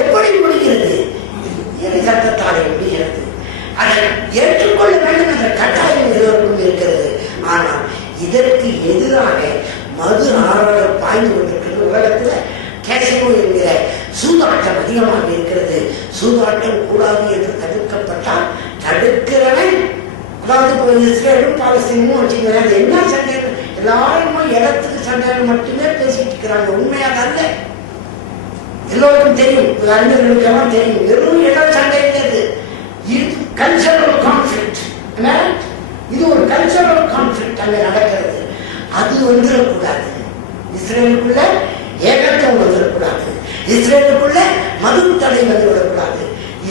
எப்படி முடிகிறது? இறை சட்டத்தாலே முடிகிறது. அதை ஏற்றுக்கொள்ள வேண்டும் என்ற கட்டாயம் எல்லோருக்கும் இருக்கிறது. ஆனால் இதற்கு எதிராக மது ஆறாக பாய்ந்து கொண்டிருக்கிறது. உலகத்தில் கேசினோ என்கிற சூதாட்டம் அதிகமாக இருக்கிறது. சூதாட்டம் கூடாது என்று தடுக்கப்பட்டால் தடுக்கிறவன், அதாவது இஸ்ரேலும் பாலஸ்தீனும் வச்சுக்கிறேன், அது என்ன சண்டை? எல்லாரும் இடத்துக்கு சண்டைன்னு மட்டுமே பேசிட்டு இருக்கிறாங்க. உண்மையாக அல்ல. எல்லோருக்கும் தெரியும், அறிஞர்களுக்கெல்லாம் தெரியும். வெறும் இடம் சண்டை இல்லது. இது கல்ச்சரல் கான்ஃபிளிக்ட். இது ஒரு கல்ச்சரல் கான்ஃபிளிக்ட் அங்கே நடக்கிறது. அது வந்துடக்கூடாது. இஸ்ரேலுக்குள்ள ஏகத்துவம் வந்துடக்கூடாது. இஸ்ரேலுக்குள்ள மது தடை வந்துவிடக்கூடாது.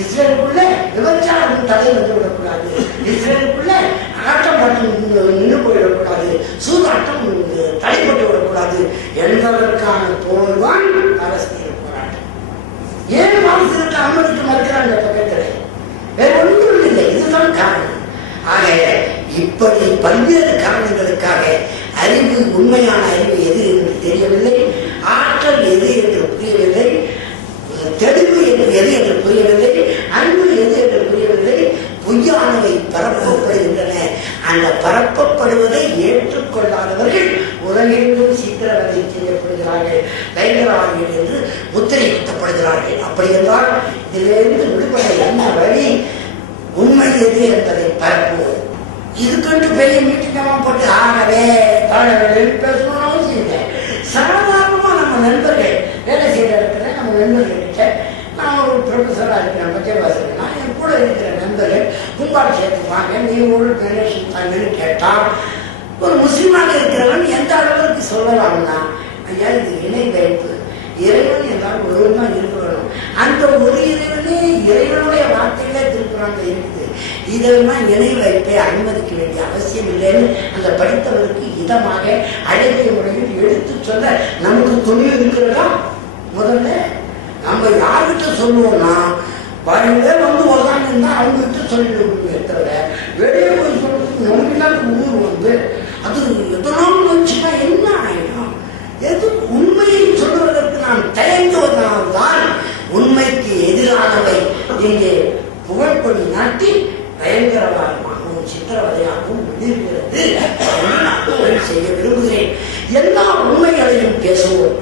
இஸ்ரேலுக்குள்ள விபச்சாரம் தடை வந்துவிடக்கூடாது. இஸ்ரேலுக்குள்ள ஆட்டம் பாட்டம் நின்று போயிடக்கூடாது. சூதாட்டம் தடைப்பட்டு விடக்கூடாது என்பதற்கான போல்தான் பாலஸ்தீன போராட்டம். ஏன் பாலஸ்தீனத்தை அனுமதிக்க மறுக்கிறாங்க பக்கத்தில்? வேற ஒன்றும் இல்லை. இதுதான் காரணம். ஆக இப்படி பல்வேறு காரணங்களுக்காக அறிவு, உண்மையான அறிவு எது என்று தெரியவில்லை, ஆற்றல் எது என்று புரியவில்லை, தெளிவு எது என்று புரியவில்லை, அன்பு எது என்று புரியவில்லை. பொய்யானவை பரப்பப்படுகின்றன. அந்த பரப்பப்படுவதை ஏற்றுக்கொள்ளாதவர்கள் உலகெங்கும் சித்திரவதை செய்யப்படுகிறார்கள், தைரியவாதிகள் என்று முத்திரை குத்தப்படுகிறார்கள். அப்படி என்றால் இதிலிருந்து விடுபட என்ன வழி? உண்மை எது என்பதை பரப்புவோம். இதுக்கென்று பெரிய மீட்டிங்கமா போட்டு ஆகவே பேசணும்னு அவசியம் இல்லை. சாதாரணமா நம்ம நண்பர்கள் வேலை செய்யற இடத்துல நம்ம நண்பர்கள்கிட்ட, நான் ஒரு ப்ரொஃபஸராக இருக்கிறேன், பச்சைவாசல், நான் என் கூட இருக்கிற நண்பர்கள் கும்பாடு சேர்த்துப்பாங்க, நீ ஒரு டொனேஷன் தாங்கன்னு கேட்டால் ஒரு முஸ்லீமாக இருக்கிறவன் எந்த அளவுக்கு சொல்லலாம்னா, ஐயா இது இணை வைப்பு, இறைவன் என்றால் ஒருவன் இருக்கணும். அந்த ஒரு இறைவனே இறைவனுடைய வார்த்தைகளே திருக்குறாங்க இருக்குது. இதெல்லாம் இணை வைப்பை அனுமதிக்க வேண்டிய அவசியம் இல்லைன்னு அந்த படித்தவருக்கு இதமாக அழகிய முறையில் எடுத்து சொல்ல நமக்கு துணிவு இருக்கிறதா? முதல்ல நம்ம யார்கிட்ட சொல்லுவோம்னா, பாருங்க வந்து உலகம் இருந்தால் அவங்க கிட்ட சொல்லிட்டு தவிர வெளியே போய் சொல்றதுக்கு நமக்கு ஊர் வந்து அது எதனாலும் வச்சுன்னா என்ன ஆயிடும்? எது உண்மையை சொல்லுவதற்கு நாம் தயங்குவதால்தான் உண்மைக்கு எதிரானவை இங்கே புகழ்பொடி நாட்டி பயங்கரவாதமாகவும் சித்திரவதையாகவும் விடுகிறது என்று செய்ய விரும்புகிறேன். எல்லா உண்மைகளையும் பேசுவோம்.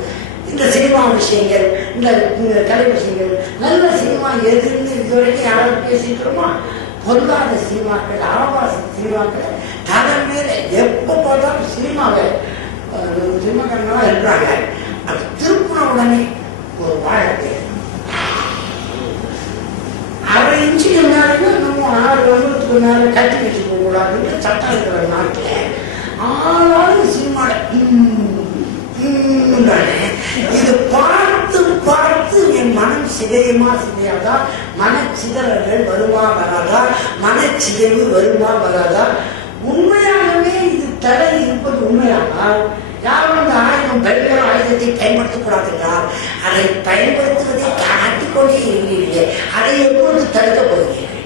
இந்த சினிமா விஷயங்கள், இந்த கலை விஷயங்கள், நல்ல சினிமா எதுன்னு இதுவரைக்கும் யாரும் பேசிக்கிறோமா? பொருளாத சினிமாக்கள், ஆபாச சினிமாக்கள், தலை மேல எப்ப பார்த்தாலும் சினிமாவை சினிமாக்காரங்களா இருக்கிறாங்க. அது திருப்பின உடனே ஒரு வாழை அரை இன்ச்சுக்கு மேலே நம்ம 6 வருஷத்துக்கு மேலே கட்டி வச்சுக்க கூடாதுன்னு சட்டம் இருக்கிற நாட்டில் ஆளாவது சினிமாவில் இது பார்த்து பார்த்து என் மனம் சிதையுமா சிதையாதா? மனச்சிதறல்கள் வருமா வராதா? மனச்சிதைவு வருமா வராதா? உண்மையாகவே இது தடை இருப்பது உண்மையானால் யாரும் அந்த ஆயுதத்தை பயன்படுத்தக்கூடாது என்றால் அதை பயன்படுத்துவதை காட்டிக்கொண்டே இருக்கிறீர்களே, அதை எப்பொழுது தடுக்க போகிறீர்கள்?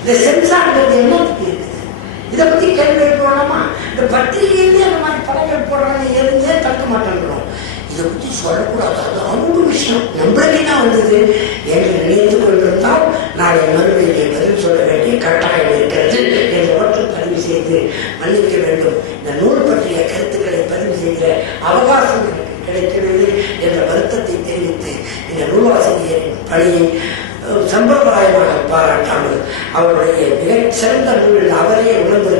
இந்த சென்சார்ங்கிறது என்னத்துக்கு இருக்குது? இதை பத்தி கேள்வி எழுப்பலாமா? இந்த பத்திரிகையிலே அந்த மாதிரி படங்கள் போடுறாங்க, எதுவுமே தடுக்க மாட்டேங்கிறோம். இதை பத்தி சொல்லக்கூடாது, அது அவங்க விஷயம், நம்மளுக்கே தான் வந்தது என்று நினைத்துக் கொண்டிருந்தால் நாளை மறுமையிலே பதில் சொல்ல வேண்டிய கட்டாயம் இருக்கிறது என்றவற்றை பதிவு செய்து மன்னிக்க வேண்டும். இந்த நூல் பற்றிய கருத்துக்களை பதிவு செய்கிற அவகாசம் கிடைக்கவில்லை என்ற வருத்தத்தை தெரிவித்து இந்த நூலாசிரியரின் பணியை சம்பிரதாயமாக பாராட்டாமல் அவருடைய மிகச் சிறந்த நூலில் அவரே உணர்ந்து